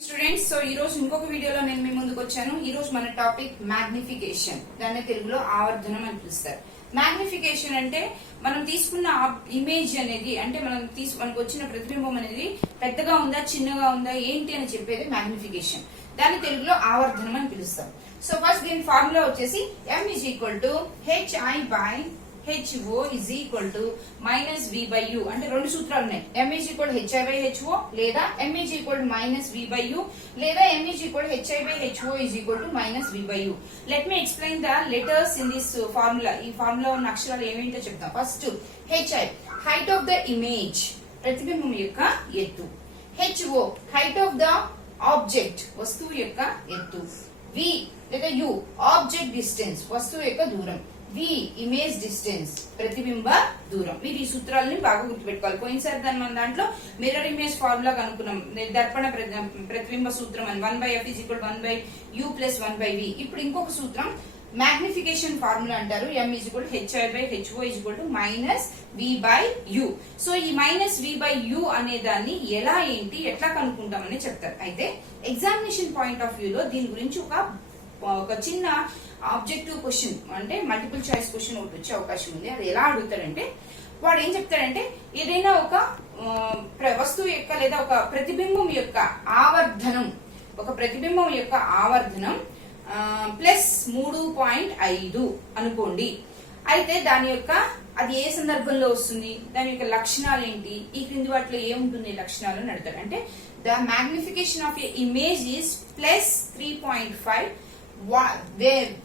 Students so ఈ రోజు ఇంకొక వీడియోలో నేను మీ ముందుకు వచ్చాను. ఈ రోజు మన టాపిక్ మ్యాగ్నిఫికేషన్, దాన్ని తెలుగులో ఆవర్ధనం అని పిలుస్తారు. మ్యాగ్నిఫికేషన్ అంటే మనం తీసుకున్న ఇమేజ్ అనేది, అంటే మనకు వచ్చిన ప్రతిబింబం అనేది పెద్దగా ఉందా చిన్నగా ఉందా ఏంటి అని చెప్పేది మ్యాగ్నిఫికేషన్. దాన్ని తెలుగులో ఆవర్ధనం అని పిలుస్తాం. సో ఫస్ట్ దీని ఫార్ములా వచ్చేసి m is equal to hi by HO is equal to minus V by U. అంటే రెండు సూత్రాలు ఉన్నాయి. M is equal to HI by HO లేదా M is equal to minus V by U లేదా M is equal to HI by HO is equal to minus V by U. Let me explain the letters in this formula. ఈ formula ఉన్న అక్షరాలు ఏమేంటో చెప్తాం. First HI height of the image, ప్రతిబింబం యొక్క ఎత్తు. HO height of the object, వస్తువు యొక్క ఎత్తు. V లేదా U object distance, వస్తువు యొక్క దూరం. V ఇమేజ్ డిస్టెన్స్, ప్రతిబింబ దూరం. మీరు ఈ సూత్రాలని బాగా గుర్తుపెట్టుకోవాలి. పోయినసారి మన దాంట్లో మిర్రర్ ఇమేజ్ ఫార్ములా కనుక్కున్నాం, దర్పణ ప్రతిబింబ సూత్రం అని 1/f = 1/u + 1/v. ఇప్పుడు ఇంకొక సూత్రం మ్యాగ్నిఫికేషన్ ఫార్ములా అంటారు. m = hi by HO - v by u. So ఈ -v/u అనే దాన్ని ఎట్లా కనుక్కుంటామని చెప్తారు. అయితే ఎగ్జామినేషన్ పాయింట్ ఆఫ్ వ్యూ లో దీని గురించి ఒక చిన్న ఆబ్జెక్టివ్ క్వశ్చన్, అంటే మల్టిపుల్ చాయిస్ క్వశ్చన్ ఒకటి వచ్చే అవకాశం ఉంది. అది ఎలా అడుగుతాడంటే, వాడు ఏం చెప్తాడంటే ఏదైనా ఒక వస్తువు యొక్క లేదా ఒక ప్రతిబింబం యొక్క ఆవర్ధనం, +3.5 అనుకోండి. అయితే దాని యొక్క అది ఏ సందర్భంలో వస్తుంది, దాని యొక్క లక్షణాలు ఏంటి, ఈ క్రింది వాటిలో ఏముంటుంది లక్షణాలు అని అడుగుతాడు. అంటే the magnification of a image is +3.5.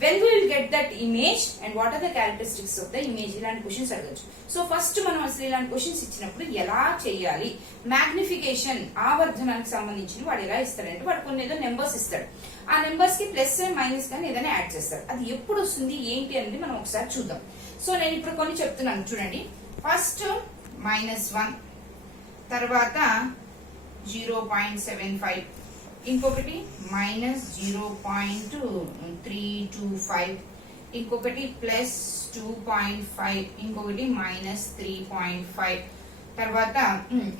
when we will get that image and what are the characteristics of the image, ఇలాంటి క్వశ్చన్స్ అడగచ్చు. సో ఫస్ట్ మనం అసలు ఇలాంటి క్వశ్చన్స్ ఇచ్చినప్పుడు ఎలా చేయాలి, మ్యాగ్నిఫికేషన్ ఆవర్ధనానికి సంబంధించిన వాడు ఎలా ఇస్తాడంటే వాడు కొన్ని ఏదో నెంబర్స్ ఇస్తాడు. ఆ నెంబర్స్ కి ప్లస్ మైనస్ కానీ ఏదైనా యాడ్ చేస్తాడు. అది ఎప్పుడు వస్తుంది ఏంటి అనేది మనం ఒకసారి చూద్దాం. సో నేను ఇప్పుడు కొన్ని చెప్తున్నాను చూడండి. ఫస్ట్ -1, తర్వాత 0.75, ఇంకొకటి -0.325, ఇంకొకటి +2.5, ఇంకొకటి -3.5, తర్వాత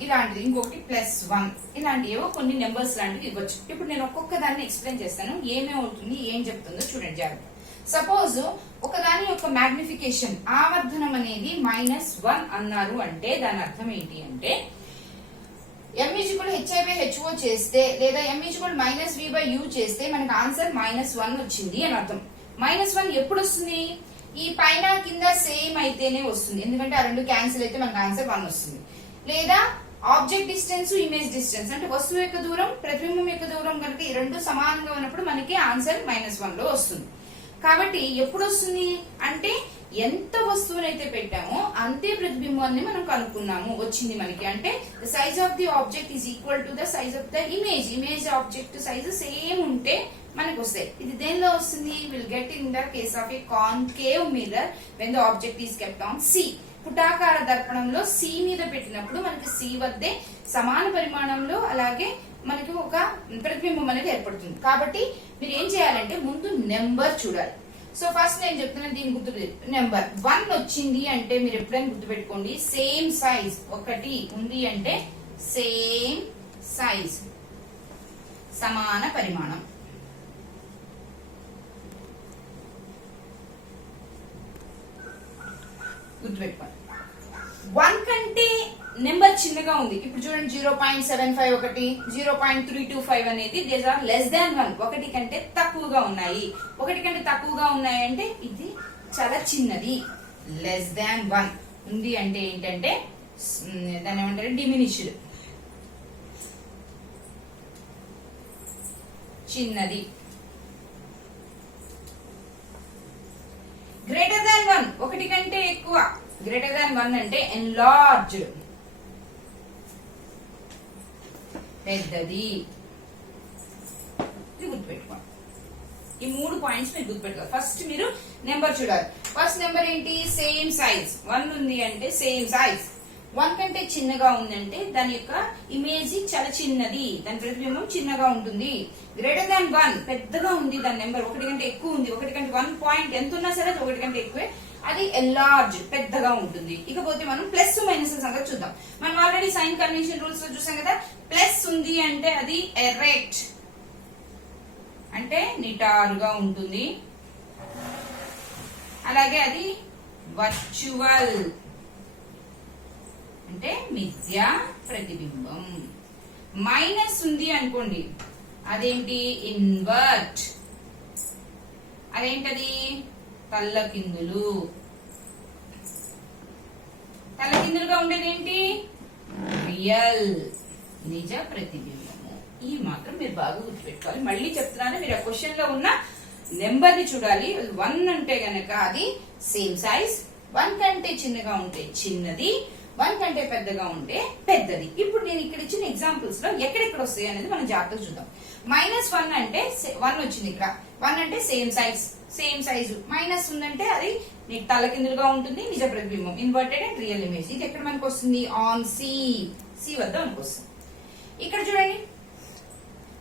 ఇలాంటిది ఇంకొకటి +1. ఇలాంటివో కొన్ని నెంబర్స్ లాంటివి ఇవ్వచ్చు. ఇప్పుడు నేను ఒక్కొక్క దాన్ని ఎక్స్ప్లెయిన్ చేస్తాను, ఏమేమవుతుంది ఏం చెప్తుందో చూడండి జాగ్రత్త. సపోజ్ ఒకదాని యొక్క మ్యాగ్నిఫికేషన్ ఆవర్ధనం అనేది -1 అన్నారు అంటే దాని అర్థం ఏంటి అంటే m = hi by HO చేస్తే లేదా m = -v by u చేస్తే మనకు ఆన్సర్ -1 వచ్చింది అని అర్థం. -1 ఎప్పుడు వస్తుంది, ఈ పైన కింద సేమ్ అయితేనే వస్తుంది, ఎందుకంటే ఆ రెండు క్యాన్సిల్ అయితే మనకు ఆన్సర్ 1 వస్తుంది. లేదా ఆబ్జెక్ట్ డిస్టెన్స్, ఇమేజ్ డిస్టెన్స్, అంటే వస్తువు యొక్క దూరం ప్రతిబింబం యొక్క దూరం కనుక ఈ రెండు సమానంగా ఉన్నప్పుడు మనకి ఆన్సర్ -1 లో వస్తుంది. కాబట్టి ఎప్పుడు వస్తుంది అంటే ఎంత వస్తువునైతే పెట్టామో అంతే ప్రతిబింబాన్ని మనం కనుక్కున్నాము, వచ్చింది మనకి. అంటే the size of the object is equal to the size of the image object size same ఉంటే మనకు వస్తాయి. ఇది దేనిలో వస్తుంది, will get in the case of a concave mirror when the object is kept on C. పుటాకార దర్పణంలో C మీద పెట్టినప్పుడు మనకి సి వద్దే సమాన పరిమాణంలో అలాగే మనకి ఒక ప్రతిబింబం అనేది ఏర్పడుతుంది. కాబట్టి మీరు ఏం చేయాలంటే ముందు నెంబర్ చూడాలి. సో ఫస్ట్ నేను చెప్తున్నాను దీని గుర్తు, నెంబర్ 1 వచ్చింది అంటే మీరు ఎప్పుడైనా గుర్తుపెట్టుకోండి, సేమ్ సైజ్ ఒకటి ఉంది అంటే సేమ్ సైజ్, సమాన పరిమాణం. గుర్తుపెట్టుకోండి. 1 కంటే నెంబర్ చిన్నగా ఉంది. ఇప్పుడు చూడండి 0.75 ఒకటి, 0.325 అనేది దీస్ ఆర్ <1. 1 కంటే తక్కువగా ఉన్నాయి. 1 కంటే తక్కువగా ఉన్నాయంటే ఇది చాలా చిన్నది. <1 ఉంది అంటే ఏంటంటే దాన్ని ఏమంటారు, డిమినిష్డ్, చిన్నది. >1 1 కంటే ఎక్కువ, >1 అంటే ఎన్లార్జ్డ్, పెద్దది. ఇది గుర్తుపెట్టుకోండి. ఈ 3 పాయింట్స్ మీరు గుర్తుపెట్టుకోవాలి. ఫస్ట్ మీరు నెంబర్ చూడాలి. ఫస్ట్ నెంబర్ ఏంటి, సేమ్ సైజ్. 1 ఉంది అంటే సేమ్ సైజ్. 1 కంటే చిన్నగా ఉందంటే దాని యొక్క ఇమేజ్ చాలా చిన్నది, దాని ప్రతిబింబం చిన్నగా ఉంటుంది. >1 పెద్దగా ఉంది, దాని నెంబర్ 1 కంటే ఎక్కువ ఉంది. 1 కంటే 1 పాయింట్ ఎంత ఉన్నా సరే 1 కంటే ఎక్కువే. అది ఎన్లార్జ్ పెద్దగా ఉంటుంది. ఇకపోతే మనం ప్లస్ మైనస్ సంగతి చూద్దాం. మనం ఆల్రెడీ సైన్ కన్వెన్షన్ రూల్స్ లో చూసాం కదా, ప్లస్ ఉంది అంటే అది ఎరెక్ట్ అంటే నిటారుగా ఉంటుంది, అలాగే అది వర్చువల్ అంటే మిథ్యా ప్రతిబింబం. మైనస్ ఉంది అనుకోండి అదేంటి ఇన్వర్ట్, అదేంటది తల్లకిందులు. తల్లకిందులుగా ఉండేది ఏంటి రియల్ నిజ ప్రతిబింబము. ఈ మాత్రం మీరు బాగా గుర్తుపెట్టుకోవాలి. మళ్ళీ చెప్తున్నాను, మీరు ఆ క్వశ్చన్ లో ఉన్న నెంబర్ ని చూడాలి. 1 అంటే గనక అది సేమ్ సైజ్, 1 కంటే చిన్నగా ఉంటే చిన్నది, 1 కంటే పెద్దగా ఉంటే పెద్దది. ఇప్పుడు నేను ఇక్కడ ఇచ్చిన ఎగ్జాంపుల్స్ లో ఎక్కడెక్కడ వస్తాయి అనేది మనం జాగ్రత్తగా చూద్దాం. -1 అంటే 1 వచ్చింది ఇక్కడ, 1 అంటే సేమ్ సైజు, మైనస్ ఉందంటే అది నీకు తలకిందులుగా ఉంటుంది, నిజ ప్రతిబింబం ఇన్వర్టెడ్ అండ్ రియల్ ఇమేజ్. ఇది ఎక్కడ మనకు వస్తుంది ఆన్ సి వద్ద మనకు వస్తుంది. ఇక్కడ చూడండి,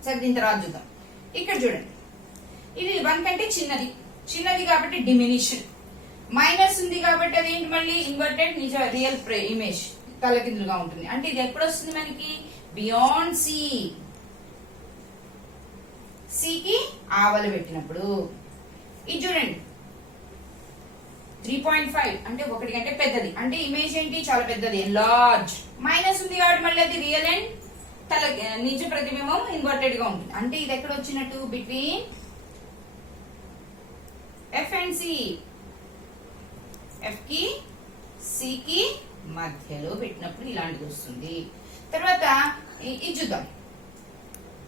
సరే దీని తర్వాత చూద్దాం. ఇక్కడ చూడండి, ఇది 1 కంటే చిన్నది కాబట్టి డిమినిషన్, మైనస్ ఉంది కాబట్టి అదేంటి మళ్ళీ ఇన్వర్టెడ్ నిజ రియల్ ఇమేజ్ తలకిందులుగా ఉంటుంది. అంటే ఇది ఎప్పుడు వస్తుంది మనకి బియాండ్ సికి ఆవల పెట్టినప్పుడు. ఇది చూడండి 3.5 అంటే 1 కంటే పెద్దది, అంటే ఇమేజ్ ఏంటి చాలా పెద్దది లార్జ్. మైనస్ ఉంది కాబట్టి మళ్ళీ అది రియల్ అండ్ నిజ ప్రతిబింబం ఇన్వర్టెడ్ గా ఉంటుంది. అంటే ఇది ఎక్కడ వచ్చినట్టు between F and C, F కి సి కి మధ్యలో పెట్టినప్పుడు ఇలాంటిది వస్తుంది. తర్వాత ఇది చూద్దాం,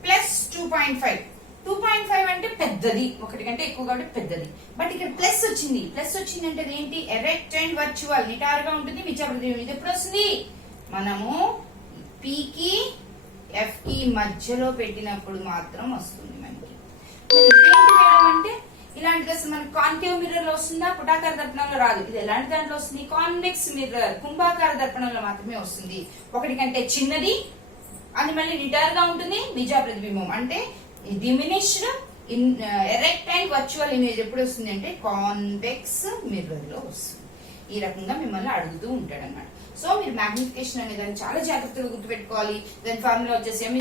ప్లస్ 2.5 అంటే పెద్దది, 1 కంటే ఎక్కువ కాబట్టి పెద్దది. బట్ ఇక్కడ ప్లస్ వచ్చింది అంటే ఏంటి ఎరెక్ట్ అండ్ వర్చువల్ నిటారుగా ఉంటుంది, మిథ్యా ప్రతిబింబం. ఇది ఎప్పుడు వస్తుంది మనము పి కి ఎఫ్ కి మధ్యలో పెట్టినప్పుడు మాత్రం వస్తుంది మనకి. అంటే ఇలాంటిది అసలు మనకి కాన్కేవ్ మిర్రర్ లో వస్తుందా, పుటాకార దర్పణంలో రాదు. ఇది ఎలాంటి దాంట్లో వస్తుంది కాన్వెక్స్ మిర్రర్, కుంభాకార దర్పణంలో మాత్రమే వస్తుంది. 1 కంటే చిన్నది, అది మళ్ళీ నిటారుగా ఉంటుంది, నిజ ప్రతిబింబం అంటే diminished erect and virtual image ఎప్పుడు వస్తుంది అంటే కాన్వెక్స్ మిర్రర్ లో వస్తుంది. ఈ రకంగా మిమ్మల్ని అడుగుతూ ఉంటాడు అన్నమాట. సో మీరు మ్యాగ్నిఫికేషన్ అనే దాన్ని చాలా జాగ్రత్తగా గుర్తుపెట్టుకోవాలి. దాని ఫార్ములా వచ్చేసి M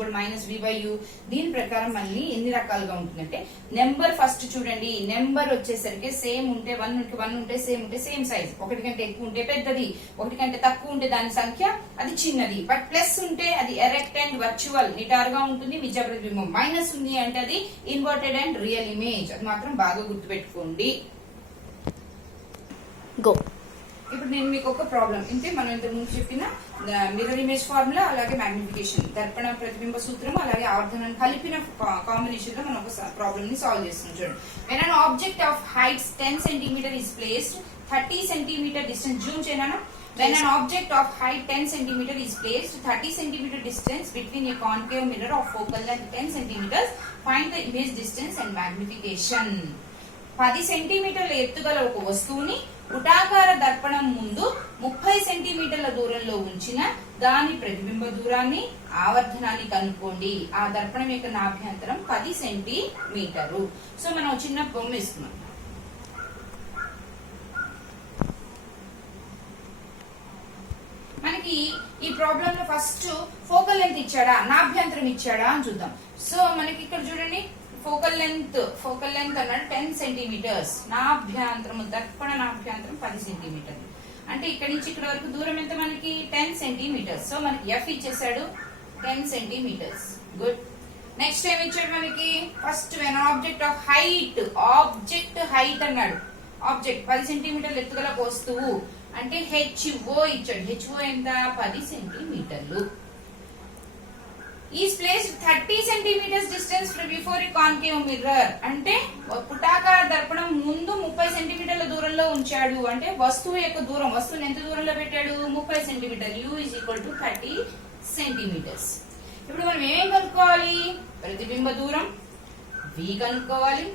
-HIV/HO/-u. దీని ప్రకారం మళ్ళీ ఎన్ని రకాలుగా ఉంటుందంటే నెంబర్ ఫస్ట్ చూడండి, నెంబర్ వచ్చేసరికి సేమ్ ఉంటే 1 ఉంటే సేమ్ సైజ్, 1 కంటే ఎక్కువ ఉంటే పెద్దది, 1 కంటే తక్కువ ఉంటే దాని సంఖ్య అది చిన్నది. బట్ ప్లస్ ఉంటే అది ఎరెక్ట్ అండ్ వర్చువల్ నిటారుగా ఉంటుంది, నిజ ప్రతిబింబం. మైనస్ ఉంది అంటే అది ఇన్వర్టెడ్ అండ్ రియల్ ఇమేజ్. అది మాత్రం బాగా గుర్తుపెట్టుకోండి. గో. ఇప్పుడు నేను మీకు ఒక ప్రాబ్లం అంటే మనం ఇంతకు ముందు చెప్పిన మిర్రర్ ఇమేజ్ ఫార్ములా, అలాగే మ్యాగ్నిఫికేషన్ దర్పణ ప్రతిబింబ సూత్రం, అలాగే ఆవర్ధనాన్ని కలిపిన కాంబినేషన్ లో మనం ఒక ప్రాబ్లమ్ ని సాల్వ్ చేస్తున్నాం. చూడండి, when an object of height 10 cm is placed 30 cm distance, Zoom చేయనా, when an object of height 10 cm is placed 30 cm distance between a concave mirror of focal length 10 cm, find the image distance and magnification. 10 సెంటీమీటర్ల ఎత్తుగల ఒక వస్తువుని పుటాకార దర్పణం ముందు 30 సెంటీమీటర్ల దూరంలో ఉంచిన దాని ప్రతిబింబ దూరాన్ని ఆవర్ధనాన్ని కనుక్కోండి. ఆ దర్పణం యొక్క నాభ్యంతరం 10 సెంటీమీటరు. సో మనం చిన్న బొమ్మ ఇస్తున్నాం. మనకి ఈ ప్రాబ్లం లో ఫస్ట్ ఫోకల్ లెంత్ ఇచ్చాడా, నాభ్యంతరం ఇచ్చాడా అని చూద్దాం. సో మనకి ఇక్కడ చూడండి ఫోకల్ లెంత్ అన్నాడు 10 సెంటీమీటర్స్, నాభ్యంతరం దర్పణ నాభ్యంతరం 10 సెంటీమీటర్లు. అంటే ఇక్కడ నుంచి ఇక్కడ వరకు దూరం ఎంత మనకి 10 సెంటీమీటర్స్. సో మనకి ఎఫ్ ఇచ్చేసాడు 10 సెంటీమీటర్స్. గుడ్. నెక్స్ట్ ఏం ఇచ్చాడు మనకి, ఫస్ట్ వెన్ ఆబ్జెక్ట్ హైట్ అన్నాడు. ఆబ్జెక్ట్ 10 సెంటీమీటర్లు ఎత్తుగల వస్తువు అంటే హెచ్ఓ ఇచ్చాడు. హెచ్ఓ ఎంత 10 సెంటీమీటర్లు. Is placed 30 centimetres distance before a concave mirror, అంటే పుటాకార దర్పణం ముందు 30 సెంటీమీటర్ల దూరంలో ఉంచాడు. అంటే వస్తువు యొక్క దూరం, వస్తువుని ఎంత దూరంలో పెట్టాడు 30 సెంటీమీటర్లు. U is equal to 30 centimetres. ఇప్పుడు మనం ఏమేం కనుక్కోవాలి, ప్రతిబింబ దూరం V కనుక్కోవాలి,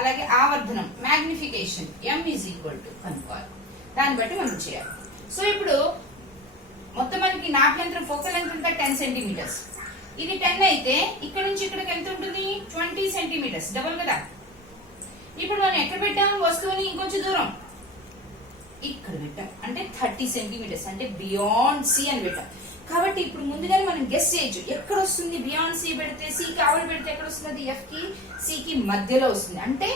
అలాగే ఆవర్ధనం magnification M is equal to కనుక్కోవాలి. దాన్ని బట్టి మనం చేయాలి. సో ఇప్పుడు మొత్తం మనకి నాభ్యంతరం ఫోకల్ లెంత్ ఎంత 10 సెంటీమీటర్స్. ఇది 10 అయితే ఇక్కడ నుంచి ఇక్కడికి ఎంత ఉంటుంది 20 సెంటీమీటర్స్, డబుల్ కదా. ఇప్పుడు మనం ఎక్కడ పెట్టాము వస్తువుని? ఇంకొంచెం దూరం ఇక్కడ పెట్టాం, అంటే 30 సెంటీమీటర్స్, అంటే బియాండ్ సి అని పెట్టాం. కాబట్టి ఇప్పుడు ముందుగానే మనం గెస్ చేయొచ్చు ఎక్కడ వస్తుంది. బియాండ్ సి పెడితే, సి కి ఆవిడ పెడితే ఎక్కడ వస్తుంది? ఎఫ్ కి సి కి మధ్యలో వస్తుంది. అంటే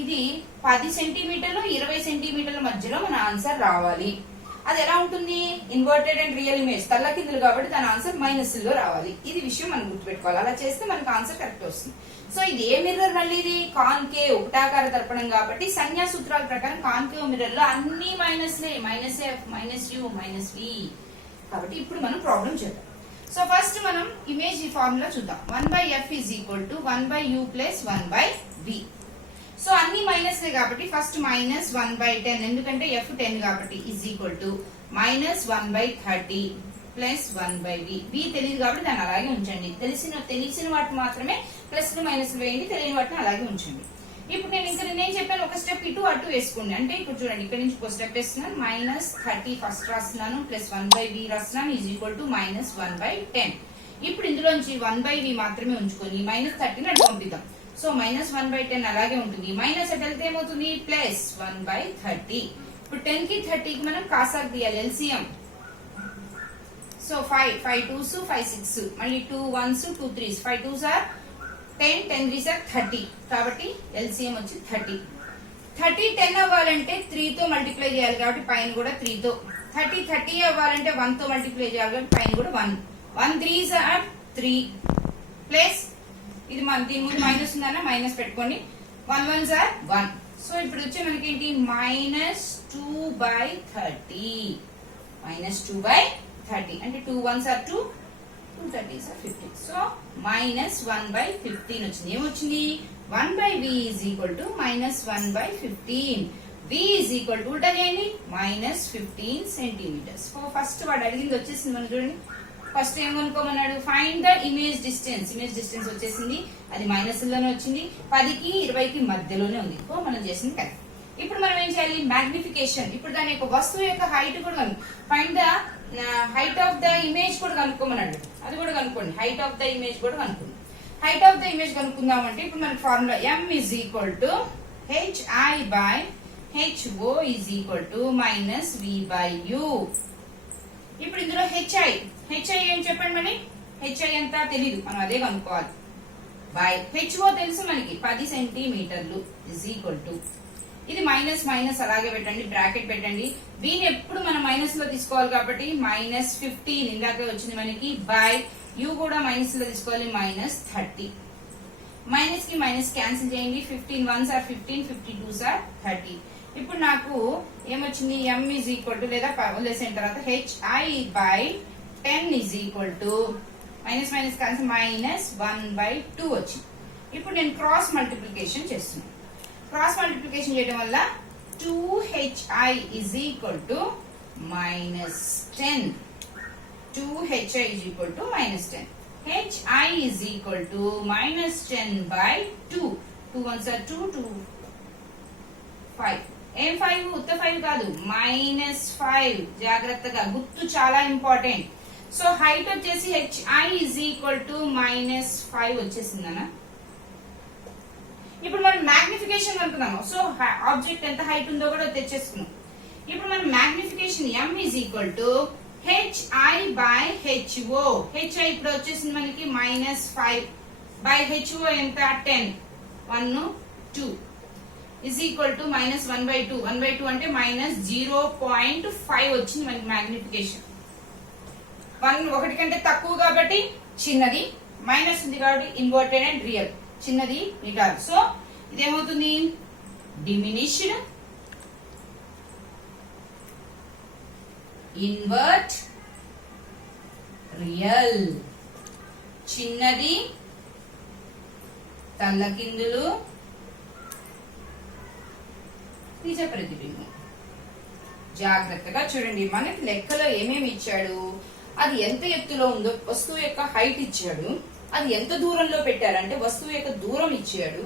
ఇది 10 సెంటీమీటర్లు 20 సెంటీమీటర్ల మధ్యలో మన ఆన్సర్ రావాలి. అది ఎలా ఉంటుంది? ఇన్వర్టెడ్ అండ్ రియల్ ఇమేజ్ తల్లకిందులు కాబట్టి దాని ఆన్సర్ మైనస్ లో రావాలి. ఇది విషయం మనం గుర్తుపెట్టుకోవాలి. అలా చేస్తే మనకు ఆన్సర్ కరెక్ట్ వస్తుంది. సో ఇది ఏ మిర్రర్ మళ్ళీ? ఇది కాన్కేవ్ ఒకటాకార దర్పణం కాబట్టి సంజ్ఞా సూత్రాల ప్రకారం కాన్కేవ్ మిర్రర్ లో అన్ని మైనస్లే, minus F, minus U, minus V. కాబట్టి ఇప్పుడు మనం ప్రాబ్లం చేద్దాం. సో ఫస్ట్ మనం ఇమేజ్ ఫార్ములా చూద్దాం. 1/f = 1/u + 1/v. సో అన్ని మైనస్లే కాబట్టి ఫస్ట్ -1/10, ఎందుకంటే f 10 కాబట్టి -1/30 + 1/v. v తెలియదు కాబట్టి దాన్ని అలాగే ఉంచండి. తెలిసిన వాటి మాత్రమే ప్లస్లు మైనస్లు వేయండి, తెలియని వాటిని అలాగే ఉంచండి. ఇప్పుడు నేను చెప్పాను, ఒక స్టెప్ ఇటు అటు వేసుకోండి. అంటే ఇప్పుడు చూడండి, ఇక్కడ నుంచి ఒక స్టెప్ వేస్తున్నాను, -30 ఫస్ట్ రాస్తున్నాను, +1/v రాస్తున్నాను, -1/10. ఇప్పుడు ఇందులోంచి 1/v మాత్రమే ఉంచుకొని -30ని అటు పంపిద్దాం. సో -1/10 అలాగే ఉంటుంది. మైనస్ అటు వెళ్తే ఏమవుతుంది? +1/30. ఇప్పుడు 10 కి 30 కి మనం కాసాకు తీయాలి, ఎల్సిఎం. సో 5 2s 5 6, మళ్ళీ 2 1s 2 3s, 5 2s are 10, 10 3s are 30. కాబట్టి ఎల్సిఎం వచ్చి 30. 30 10 అవ్వాలంటే 3 తో మల్టిప్లై చేయాలి కాబట్టి పైన కూడా 3 తో. 30 అవ్వాలంటే 1 తో మల్టిప్లై చేయాలి కాబట్టి పైన కూడా 1. 1 3s are 3 ప్లస్ ఇది మన దీని ముందు మైనస్ ఉందన్న మైనస్ పెట్టుకోండి. 1 1s are 1. సో ఇప్పుడు వచ్చే మనకి ఏంటి? -2/30. -2/30 అంటే 2 1s are 2, 2 30s are 15. So -1/15 వచ్చింది. ఏమొచ్చింది? 1/v = -1/15. v = ఉల్టా చేయండి, -15 సెంటీమీటర్స్. ఫస్ట్ వాడు అడిగింది వచ్చేసింది. మనం చూడండి, ఫస్ట్ ఏం కనుక్కోమన్నాడు? Find the image distance. Image distance వచ్చేసింది, అది మైనస్ లోనే వచ్చింది, 10 కి 20 కి మధ్యలోనే ఉంది. మనం చేసింది కరెక్ట్. ఇప్పుడు మనం ఏం చేయాలి? మ్యాగ్నిఫికేషన్. ఇప్పుడు దాని యొక్క వస్తువు యొక్క హైట్ కూడా find the height of the image కూడా కనుక్కోమన్నాడు. అది కూడా కనుక్కోండి. హైట్ ఆఫ్ ద ఇమేజ్ కూడా కనుక్కోండి. హైట్ ఆఫ్ ద ఇమేజ్ కనుక్కుందామంటే ఇప్పుడు మనకి ఫార్ములా m = hi/ho - v/u. ఇప్పుడు ఇందులో హెచ్ఐ ఏం చెప్పండి? మరి హెచ్ఐ ఎంత తెలీదు, మనం అదే కనుక్కోవాలి. బై హెచ్ఓ తెలుసు మనకి 10 సెంటీమీటర్లు ఇది మైనస్ అలాగే పెట్టండి, బ్రాకెట్ పెట్టండి. వీని ఎప్పుడు మనం మైనస్ లో తీసుకోవాలి కాబట్టి -15 ఇందాకే వచ్చింది మనకి. బై యు కూడా మైనస్ లో తీసుకోవాలి, -30. మైనస్ కి మైనస్ క్యాన్సిల్ చేయండి. 15 1s are 15, 52s are 30. ఇప్పుడు నాకు ఏమొచ్చింది? m = లేదా వదిలేసిన తర్వాత hi/10 మైనస్ క్యాన్సిల్ -1/2 వచ్చింది. ఇప్పుడు నేను క్రాస్ మల్టిప్లికేషన్ చేస్తున్నాను. క్రాస్ మల్టిప్లికేషన్ చేయడం వల్ల 2hi = -10. 2hi = -10. hi is equal to -10/2. 2 1s are 2, 2 5. ఏం 5? ఉత్త 5 కాదు, -5. జాగ్రత్తగా గుర్తు చాలా ఇంపార్టెంట్. సో హైట్ వచ్చేసి hi is -5 వచ్చేసిందనా. ఇప్పుడు మనం మ్యాగ్నిఫికేషన్ అనుకున్నాము. సో ఆబ్జెక్ట్ ఎంత హైట్ ఉందో కూడా తెచ్చేసుకున్నాం. ఇప్పుడు మనం మ్యాగ్నిఫికేషన్ m = hi/ho. hi ఇప్పుడు వచ్చేసింది మనకి -5/ho ఎంత? 10. 1 2 = -1/2. 1/2 అంటే -0.5 వచ్చింది మనకి మ్యాగ్నిఫికేషన్. 1 కంటే తక్కువ కాబట్టి చిన్నది, మైనస్ ఉంది కాబట్టి ఇన్వర్టెడ్ అండ్ రియల్, చిన్నది నిటారు. సో ఇదేమవుతుంది? Diminished, invert, real. చిన్నది, తల్లకిందులు, నిజ ప్రతిబింబం. జాగ్రత్తగా చూడండి, మనకి లెక్కలో ఏమేమి ఇచ్చాడు, అది ఎంత ఎత్తులో ఉందో, వస్తువు యొక్క హైట్ ఇచ్చాడు, అది ఎంత దూరంలో పెట్టారంటే వస్తువు యొక్క దూరం ఇచ్చాడు.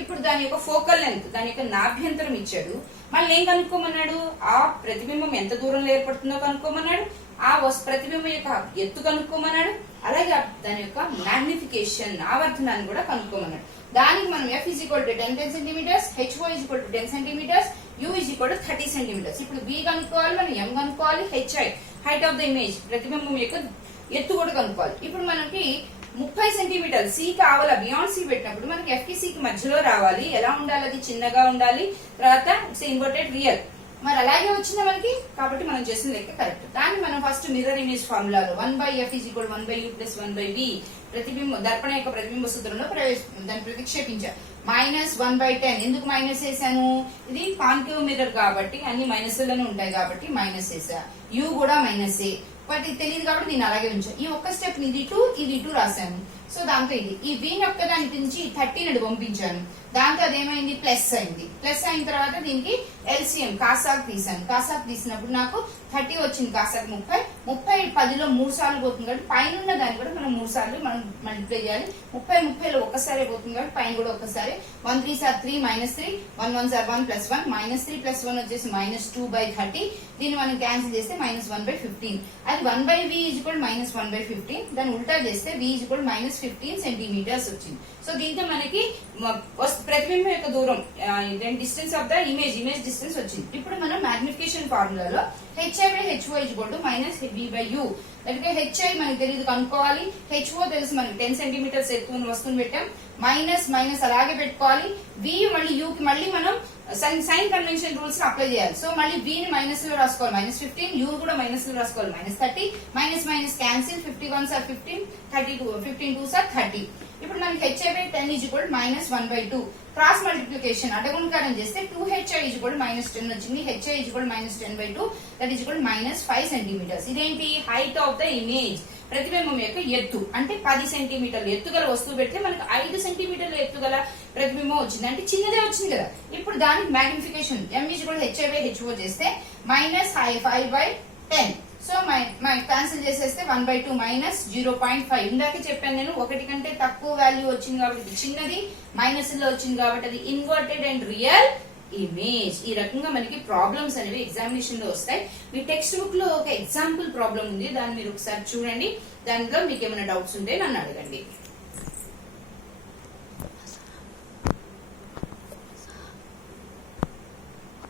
ఇప్పుడు దాని యొక్క ఫోకల్ లెంత్, దాని యొక్క నాభ్యంతరం ఇచ్చాడు. మళ్ళీ ఏం కనుక్కోమన్నాడు? ఆ ప్రతిబింబం ఎంత దూరంలో ఏర్పడుతుందో కనుక్కోమన్నాడు. ఆ ప్రతిబింబం యొక్క ఎత్తు కనుక్కోమన్నాడు. అలాగే దాని యొక్క మ్యాగ్నిఫికేషన్ ఆవర్ధనాన్ని కూడా కనుక్కోమన్నాడు. దానికి మనం f is equal to 10 centimeters, hy is equal to 10 centimeters, u is equal to 30 centimeters. ఇప్పుడు v కనుక్కోవాలి, మనం m కనుక్కోవాలి, hi height of the image ప్రతిబింబం యొక్క ఎత్తు కూడా కనుక్కోవాలి. ఇప్పుడు మనకి 30 సెంటీమీటర్ సి కావాల బియాండ్ సి పెట్టినప్పుడు మనకి ఎఫ్ కి సి కి మధ్యలో రావాలి. ఎలా ఉండాలి? అది చిన్నగా ఉండాలి. తర్వాత ఇట్స్ ఇన్వర్టెడ్ రియల్. మరి అలాగే వచ్చిందా మనకి, కాబట్టి మనం చేసిన లెక్క కరెక్ట్. దాన్ని మనం first mirror image ఫార్ములాలో 1/f = 1/u + 1/v ప్రతిబింబం దర్పణ యొక్క ప్రతిబింబ సూత్రంలో దాన్ని ప్రతిక్షేపించారు. -1/10 ఎందుకు మైనస్ వేసాను? ఇది కాన్కేవ్ మిర్రర్ కాబట్టి అన్ని మైనస్లోనే ఉంటాయి కాబట్టి మైనస్ వేసా. యూ కూడా మైనస్ బట్ ఇది తెలియదు కాబట్టి దీన్ని అలాగే ఉంచాను. ఈ ఒక్క స్టెప్ ఇది 2 ఇది 2 రాశాను. సో దాంతో ఇది ఈ v ఒక్క దాని నుంచి 30 నడు పంపించాను. దాంతో అదేమైంది? ప్లస్ అయింది. ప్లస్ అయిన తర్వాత దీనికి ఎల్సిఎం కాసాకు తీసాను. కాసాకు తీసినప్పుడు నాకు 30 వచ్చింది. కాసాకు 30 10లో 3 సార్లు పోతుంది కాబట్టి పైన దాన్ని కూడా మనం 3 సార్లు మనం మల్టిప్లై చేయాలి. 30లో ఒక్కసారి పోతుంది కాబట్టి పైన కూడా ఒక్కసారి. 1 3 సార్ 3 -3 1 1 సార్ 1 + 1 -3 + 1 వచ్చేసి -2/30. దీన్ని మనం క్యాన్సిల్ చేస్తే -1/15. అది 1/v = -1/15. దాన్ని ఉల్టా చేస్తే v = -15 సెంటీమీటర్స్ వచ్చింది. సో దీంతో మనకి ప్రతిబింబం యొక్క దూరం distance of the image distance వచ్చింది. ఇప్పుడు మనం మ్యాగ్నిఫికేషన్ ఫార్ములాలో hi/hy = -v/u. అంటే hi మనకి తెలియదు కనుక్కోవాలి. ho తెలుసు మనకి 10 సెంటీమీటర్స్ ఎత్తు వస్తువుని పెట్టాం. మైనస్ అలాగే పెట్టుకోవాలి. v మళ్ళీ u కి మళ్ళీ మనం సైన్ కన్వెన్షన్ రూల్స్ అప్లై చేయాలి. సో మళ్ళీ v ని మైనస్ లో రాసుకోవాలి -15, u కూడా మైనస్ లో రాసుకోవాలి -30. Minus cancel 51 sir 15 32 15 2 sir 30. ఇప్పుడు మనకి hi/10 = -1/2. క్రాస్ మల్టిప్లికేషన్ అడగుణకారం చేస్తే 2hi = -10 వచ్చింది. hi = -10/2 that is -5 centimetres. ఇదేంటి? హైట్ ఆఫ్ ద ఇమేజ్ ప్రతిబింబం యొక్క ఎత్తు. అంటే 10 సెంటీమీటర్లు ఎత్తుగల వస్తువు పెడితే మనకు 5 సెంటీమీటర్ల ఎత్తుగల ప్రతిబింబం వచ్చింది. అంటే చిన్నదే వచ్చింది కదా. ఇప్పుడు దానికి మ్యాగ్నిఫికేషన్ m hi/ho చేస్తే -5/10. సో క్యాన్సిల్ చేసేస్తే 1/2 -0.5. ఇందాక చెప్పాను నేను, 1 కంటే తక్కువ వాల్యూ వచ్చింది కాబట్టి ఇది చిన్నది, మైనస్ లో వచ్చింది కాబట్టి అది ఇన్వర్టెడ్ అండ్ రియల్ ఇమేజ్. ఈ రకంగా మనకి ప్రాబ్లమ్స్ అనేవి ఎగ్జామినేషన్ లో వస్తాయి. మీ టెక్స్ట్ బుక్ లో ఒక ఎగ్జాంపుల్ ప్రాబ్లం ఉంది, దాన్ని మీరు ఒకసారి చూడండి. దానిలో మీకు ఏమైనా డౌట్స్ ఉంటే నన్ను అడగండి.